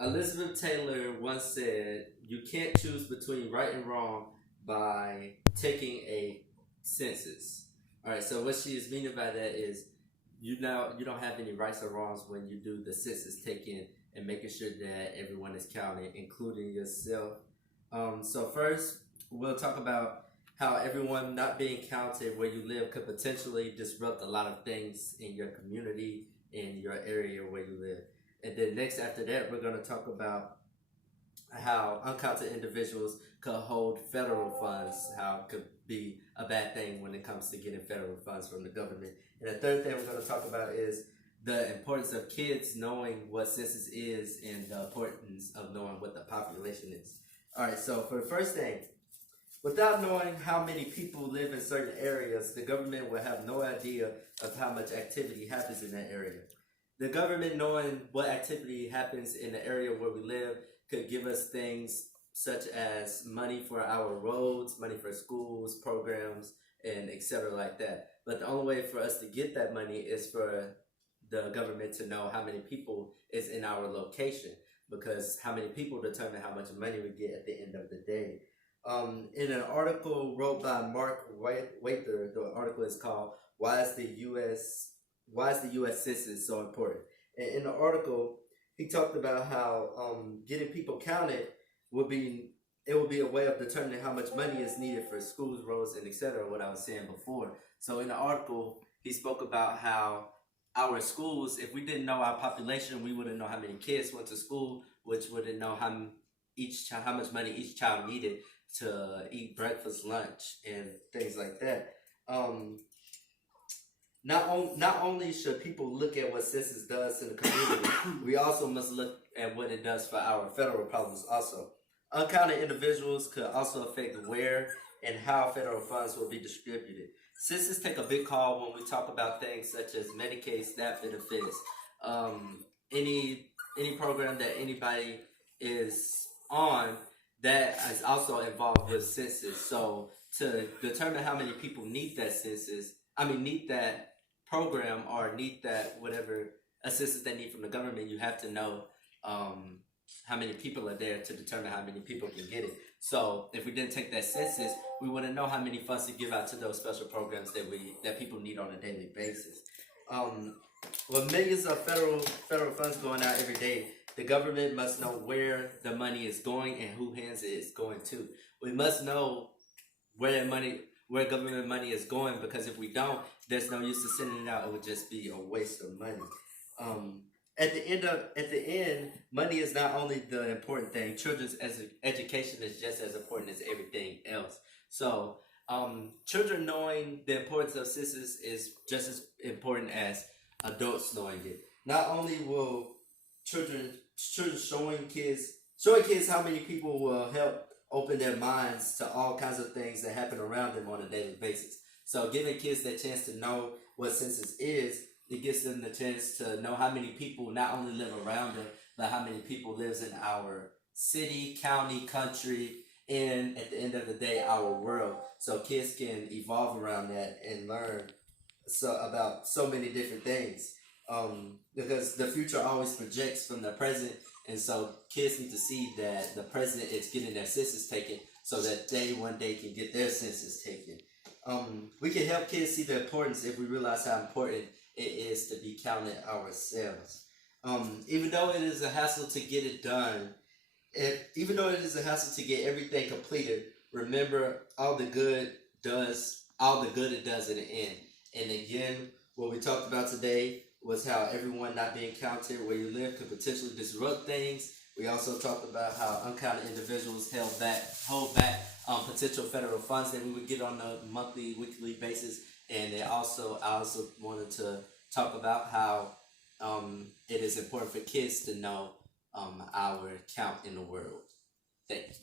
Elizabeth Taylor once said, "You can't choose between right and wrong by taking a census." All right. So what she is meaning by that is, you don't have any rights or wrongs when you do the census taking and making sure that everyone is counted, including yourself. So first, we'll talk about how everyone not being counted where you live could potentially disrupt a lot of things in your community, in your area where you live. And then next after that, we're going to talk about how uncounted individuals could hold federal funds, how it could be a bad thing when it comes to getting federal funds from the government. And the third thing we're going to talk about is the importance of kids knowing what census is and the importance of knowing what the population is. All right, so for the first thing, without knowing how many people live in certain areas, the government will have no idea of how much activity happens in that area. The government knowing what activity happens in the area where we live could give us things such as money for our roads, money for schools, programs, and etc. like that. But the only way for us to get that money is for the government to know how many people is in our location, because how many people determine how much money we get at the end of the day. In an article wrote by Mark Waither, the article is called Why is the U.S. Census so important?" And in the article, he talked about how getting people counted would be a way of determining how much money is needed for schools, roads, and etc. What I was saying before. So in the article, he spoke about how our schools, if we didn't know our population, we wouldn't know how many kids went to school, which wouldn't know how much money each child needed to eat breakfast, lunch, and things like that. Not only should people look at what census does in the community, we also must look at what it does for our federal problems also. Uncounted individuals could also affect where and how federal funds will be distributed. Census take a big call when we talk about things such as Medicaid, SNAP benefits, any program that anybody is on that is also involved with census. So to determine how many people need that need that program or need that whatever assistance they need from the government, you have to know how many people are there to determine how many people can get it. So if we didn't take that census, we wouldn't know how many funds to give out to those special programs that people need on a daily basis. With millions of federal funds going out every day, the government must know where the money is going and who hands it is going to. We must know where government money is going, because if we don't, there's no use to sending it out. It would just be a waste of money. At the end, money is not only the important thing. Children's education is just as important as everything else. So, children knowing the importance of census is just as important as adults knowing it. Not only will children showing kids how many people will help open their minds to all kinds of things that happen around them on a daily basis. So giving kids that chance to know what census is, it gives them the chance to know how many people not only live around them, but how many people lives in our city, county, country, and at the end of the day, our world. So kids can evolve around that and learn about so many different things. Because the future always projects from the present, and so kids need to see that the present is getting their census taken, so that they one day can get their census taken. We can help kids see the importance if we realize how important it is to be counted ourselves. Even though it is a hassle to get it done, even though it is a hassle to get everything completed, remember all the good it does in the end. And again, what we talked about today was how everyone not being counted where you live could potentially disrupt things. We also talked about how uncounted individuals hold back potential federal funds that we would get on a monthly, weekly basis. And I also wanted to talk about how it is important for kids to know our count in the world. Thank you.